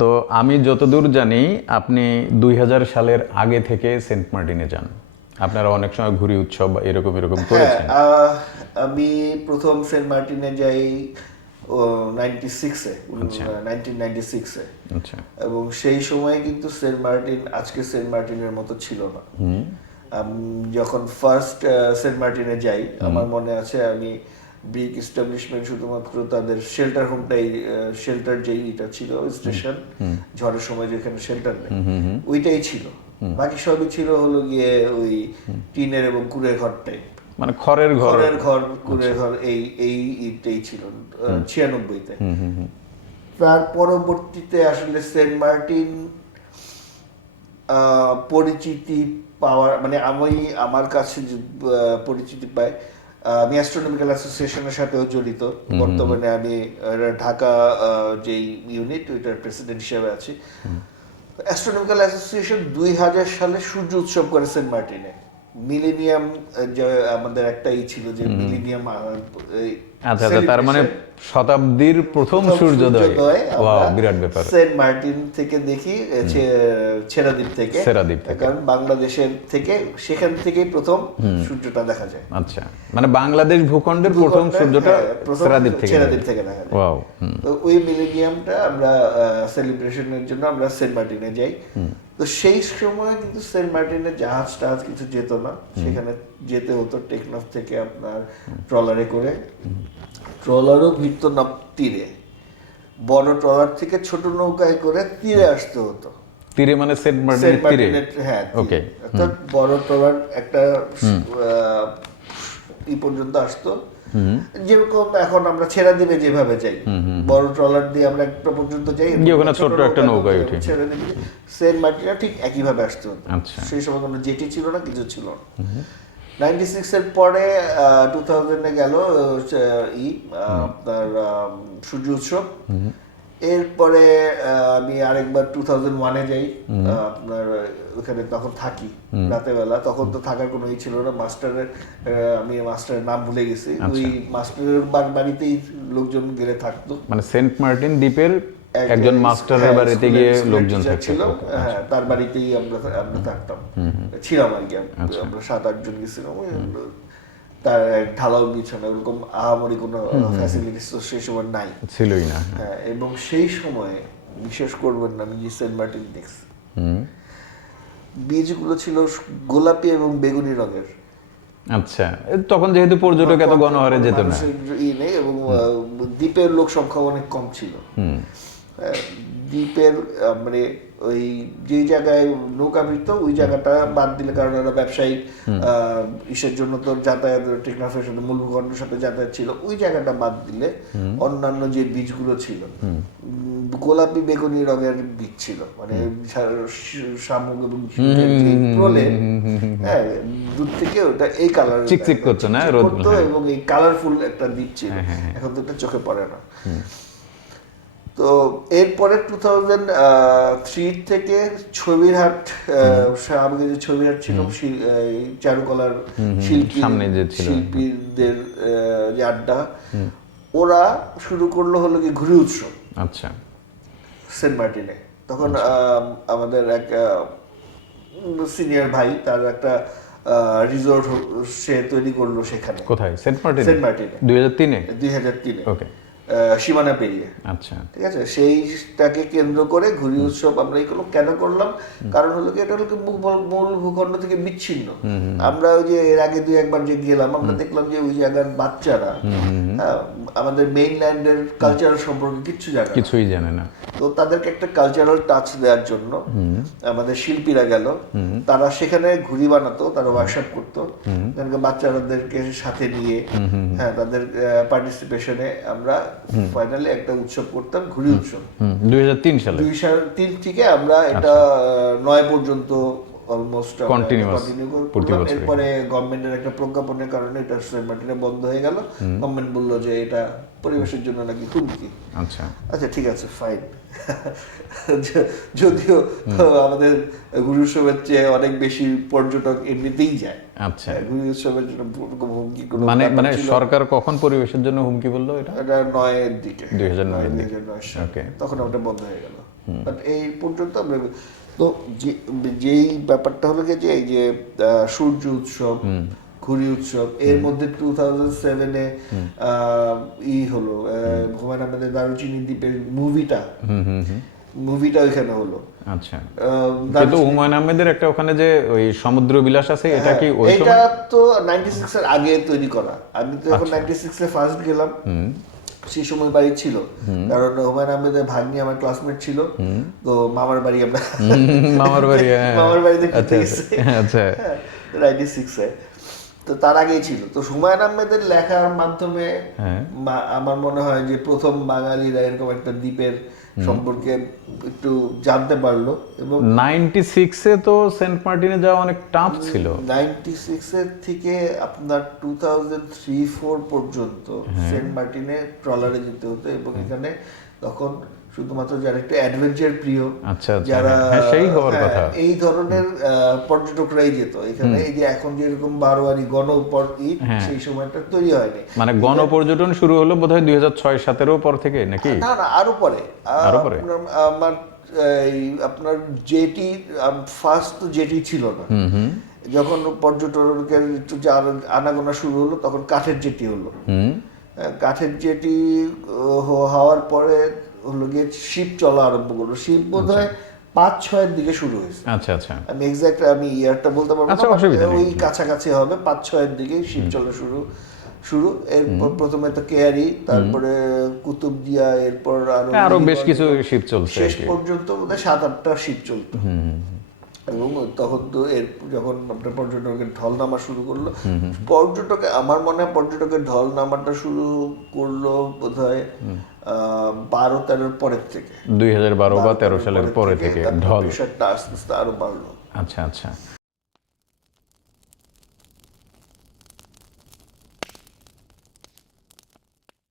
তো আমি যতদূর জানি আপনি 2000 সালের আগে থেকে সেন্ট মার্টিনে যান, আপনারা অনেক সময় ঘুরি উৎসব বা এরকম এরকম হ্যাঁ, করেছেন। আমি প্রথম সেন্ট মার্টিনে যাই 96-এ, আচ্ছা 1996-এ। আচ্ছা। এবং সেই সময় কিন্তু সেন্ট মার্টিন আজকে সেন্ট মার্টিনের মতো ছিল না। আমি যখন ফার্স্ট সেন্ট মার্টিনে যাই, আমার মনে আছে আমি ব্রিক এস্টাবলিশমেন্ট শুধুমাত্র তাদের শেল্টার হোমটাই, শেল্টার যেই এটা ছিল স্টেশন, ঝড়ের সময় যেখানে শেল্টার নেই ওইটাই ছিল। বাকি সবই ছিল হলো গিয়ে ওই টিনের এবং কুড়ে ঘর টাইপ, মানে খড়ের ঘর। খড়ের ঘর, কুড়ে ঘর, এইটাই ছিল 96-তে। তার পরবর্তীতে আসলে সেন্ট মার্টিন পরিচিতি পাওয়ার মানে আমি আমার কাছে যে, পরিচিতি পাই, আমি অ্যাস্ট্রোনমিক্যাল অ্যাসোসিয়েশনের সাথেও জড়িত। বর্তমানে আমি ঢাকা যেই ইউনিট ওইটার প্রেসিডেন্ট হিসেবে আছি। অ্যাস্ট্রোনমিক্যাল অ্যাসোসিয়েশন 2000 সালে সূর্য উৎসব করে সেন্ট মার্টিনে। মিলেনিয়াম, যে আমাদের একটাই ছিল যে মিলেনিয়াম আচ্ছা আচ্ছা, তার মানে শতাব্দীর প্রথম সূর্যোদয়। ওয়াও, বিরাট ব্যাপার। সেন্ট মার্টিন থেকে দেখি, ছেড়াদ্বীপ থেকে, সেরাদ্বীপ থেকে। কারণ বাংলাদেশের থেকে সেখান থেকেই প্রথম সূর্যটা দেখা যায়। আচ্ছা, মানে বাংলাদেশ ভূখণ্ডের প্রথম সূর্যটা সেরাদ্বীপ থেকে ছেড়াদ্বীপ থেকে দেখা যায়। ওয়াও। তো ওই মিলেনিয়ামটা আমরা সেলিব্রেশনের জন্য আমরা সেন্ট মার্টিনে যাই। তো সেই সময় কিন্তু সেন্ট মার্টিনে জাহাজ টাহাজ কিছু যেত না, সেখানে যেতে হতো টেকনাফ থেকে আপনার ট্রলারে করে। ট্রলারও ভিড়ত না তীরে, বড় ট্রলার থেকে ছোট নৌকায় করে তীরে আসতে হতো। তীরে মানে সেন্ট মার্টিনের তীরে? হ্যাঁ, ওকে। অর্থাৎ বড় ট্রলার একটা পর্যন্ত আসতো, যেরকম এখন আমরা ছেড়া দিবে যেভাবে যাই, বড় ট্রলার দিয়ে আমরা একটা পর্যন্ত যাই, ওখানে ছোট্ট একটা নৌকায় উঠি। ছেড়ে দিবে সেন্ট মার্টিনা ঠিক একইভাবে আসতে হতো। আচ্ছা। সেই সময় কোনো জেটি ছিল না, কিছু ছিল না। 96-এর পরে 2000-এ গেল আপনার সূর্য উৎসব। এরপরে আমি আরেকবার 2001-এ যাই, আপনার ওখানে তখন থাকি রাতের বেলা। তখন তো থাকার কোনো ই ছিল না, মাস্টারের আমি মাস্টারের নাম ভুলে গেছি। ওই মাস্টারের বাড়িতেই লোকজন গেলে থাকতো, মানে সেন্ট মার্টিন দ্বীপের একজন মাস্টারের বাড়িতে গিয়ে লোকজন ছিল। হ্যাঁ, তার বাড়িতেই আমরা থাকতাম, ছিলাম আর কি। আমরা 7-8 জন গেছিলাম। তার ঢালাও বিছানা, ওরকম আহামরি কোনো ফ্যাসিলিটিস তো সেই সময় নাই, ছিলই না। হ্যাঁ। এবং সেই সময়ে বিশেষ করবেন না, আমি যে সেন্ট মার্টিন দেখছি, বীজগুলো ছিল গোলাপি এবং বেগুনি রঙের। আচ্ছা, তখন যেহেতু পর্যটক এত গণহারে যেত না, নেই, এবং দ্বীপের লোক সংখ্যা অনেক কম ছিল। দ্বীপের মানে ওই যে জায়গায় নৌকা ভিড়ত ওই জায়গাটা বাদ দিলে, কারণ ওরা ব্যবসায়িক ইসের জন্য তো যাতায়াত, টেকনাফের সাথে মূল ভূখণ্ডের সাথে যাতায়াত ছিল, ওই জায়গাটা বাদ দিলে অন্যান্য যে বীজগুলো ছিল গোলাপি বেগুনি রঙের বীজ ছিল। মানে শামুক এবং প্রলেপ, হ্যাঁ, দূর থেকে ওটা এই কালার চিকচিক করতো না, রোদ, এবং এই কালারফুল একটা দ্বীপ ছিল। এখন তো এটা চোখে পড়ে না। তো এরপরে 2003 থেকে ছবিরহাট, আমাদের যে ছবিরহাট ছিল চারুকলার শিল্পীদের যে আড্ডা, ওরা শুরু করলো হলো কি ঘুড়ি উৎসব। আচ্ছা, সেন্ট মার্টিনে তখন আমাদের এক সিনিয়র ভাই, তার একটা রিসোর্ট সে তৈরি করলো সেখানে। কোথায়? সেন্ট মার্টিনে? সেন্ট মার্টিনে 2003-এ। ওকে, সীমানা পেরিয়ে। আচ্ছা, ঠিক আছে। সেইটাকে কেন্দ্র করে ঘুড়ি উৎসব আমরা এইগুলো কেন করলাম, কারণ হলো কি এটা হলো কি মূল ভূখণ্ড থেকে বিচ্ছিন্ন। আমরা ওই যে এর আগে 2-1 বার যে গেলাম, আমরা দেখলাম যে ওই জায়গার বাচ্চারা আমাদের মেইনল্যান্ডের কালচার সম্পর্কে কিছুই জানে না। তো তাদেরকে একটা কালচারাল টাচ দেওয়ার জন্য আমাদের শিল্পীরা গেল, তারা সেখানে ঘুড়ি বানাতো, তারা ওয়ার্কশপ করতো, এখানকার বাচ্চাদেরকে সাথে নিয়ে, হ্যাঁ, তাদের পার্টিসিপেশনে আমরা ফাইনালি একটা উৎসব করতাম, ঘুড়ি উৎসব। 2003 সালে 2003 থেকে আমরা এটা 9 পর্যন্ত অলমোস্ট কন্টিনিউ করলাম। এরপরে গভর্নমেন্টের একটা প্রজ্ঞাপনের কারণে এটা সেন্ট মার্টিনে বন্ধ হয়ে গেল। গভর্নমেন্ট বললো যে এটা পরিবেশের জন্য নাকি হুমকি। আচ্ছা আচ্ছা, ঠিক আছে, ফাইন। যদিও আমাদের ঘুড়ি উৎসবের চেয়ে অনেক বেশি পর্যটক এমনিতেই যায়। আচ্ছা, ঘুড়ি উৎসবের জন্য হুমকি কোনো মানে সরকার কখন পরিবেশের জন্য হুমকি বললো? এটা 9-এর দিকে, 2009 সালে তখন ওটা বন্ধ হয়ে গেল। বাট এই পর্যন্ত আমরা তো যেই ব্যাপারটা হলো কি যে এই যে সূর্য উৎসব, ঘুড়ি উৎসব, এর মধ্যে 2007-এ হলো হুমায়ুন আহমেদের দারুচিনি দ্বীপের মুভিটা ওইখানে হলো। আচ্ছা, কিন্তু হুমায়ুন আহমেদের একটা ওখানে যে ওই সমুদ্র বিলাস আছে, এটা কি ওই এটা সময়? তো 96 এর আগে তৈরি করা। আমি তো এখন 96-এ ফার্স্ট গেলাম, সেই সময় বাড়ি ছিল, কারণ হুমায়ুন আহমেদের ভাগ্নি আমার ক্লাসমেট ছিল, তো মামার বাড়ি আমরা মামার বাড়ি, মামার বাড়িতে ঘুরতে গেছি। আচ্ছা 96-এ, তো তার আগেই ছিল। তো হুমায়ুন আহমেদের লেখার মাধ্যমে আমার মনে হয় যে প্রথম বাঙালিরা এরকম একটা দ্বীপের সম্পর্কে একটু জানতে পারলো। এবং 96-এ তো সেন্ট মার্টিনে যাওয়া অনেক টাফ ছিল। 96-এর থেকে আপনার 2003-04 পর্যন্ত সেন্ট মার্টিনে ট্রলারে যেতে হতো, এবং এখানে তখন শুধুমাত্র যারা একটু অ্যাডভেঞ্চার প্রিয়, আচ্ছা, যারা সেই হওয়ার কথা, এই ধরনের পর্যটকরাই যেত এখানে। এই যে এখন যেরকম বারোয়ারি সেই সময়টা তৈরি হয়নি। মানে গণপর্যটন শুরু হলো বোধহয় 2006-07 পর থেকে নাকি? না আরো পরে। আমার আপনার জেটি ফার্স্ট তো জেটি ছিল না, যখন পর্যটকের একটু আনাগোনা শুরু হলো তখন কাঠের জেটি হলো। কাঠের জেটি হওয়ার পরে হলো গিয়ে শিপ চলা আরম্ভ করলো। শিপ বোধহয় 5-6-এর দিকে শুরু হয়েছে। আচ্ছা আমি এক্সাক্ট ইয়ারটা বলতে পারবো না, ওই কাছাকাছি হবে, 5-6-এর দিকে শিপ চলা শুরু। এরপর প্রথমে তো কেয়ারি, তারপরে কুতুবদিয়া, এরপর আরো বেশ কিছু শিপ চলছে, শেষ পর্যন্ত বোধহয় 7-8টা শিপ চলতো। এবং তখন তো যখন আপনার পর্যটকের ঢল নামা শুরু করলো, আমার মনে হয় পর্যটকের ঢল নামাটা শুরু করলো বোধহয় 12-13 পরের থেকে, 2012 বা 13 সালের পরে থেকে ঢল আস্তে আস্তে আরো বাড়লো। আচ্ছা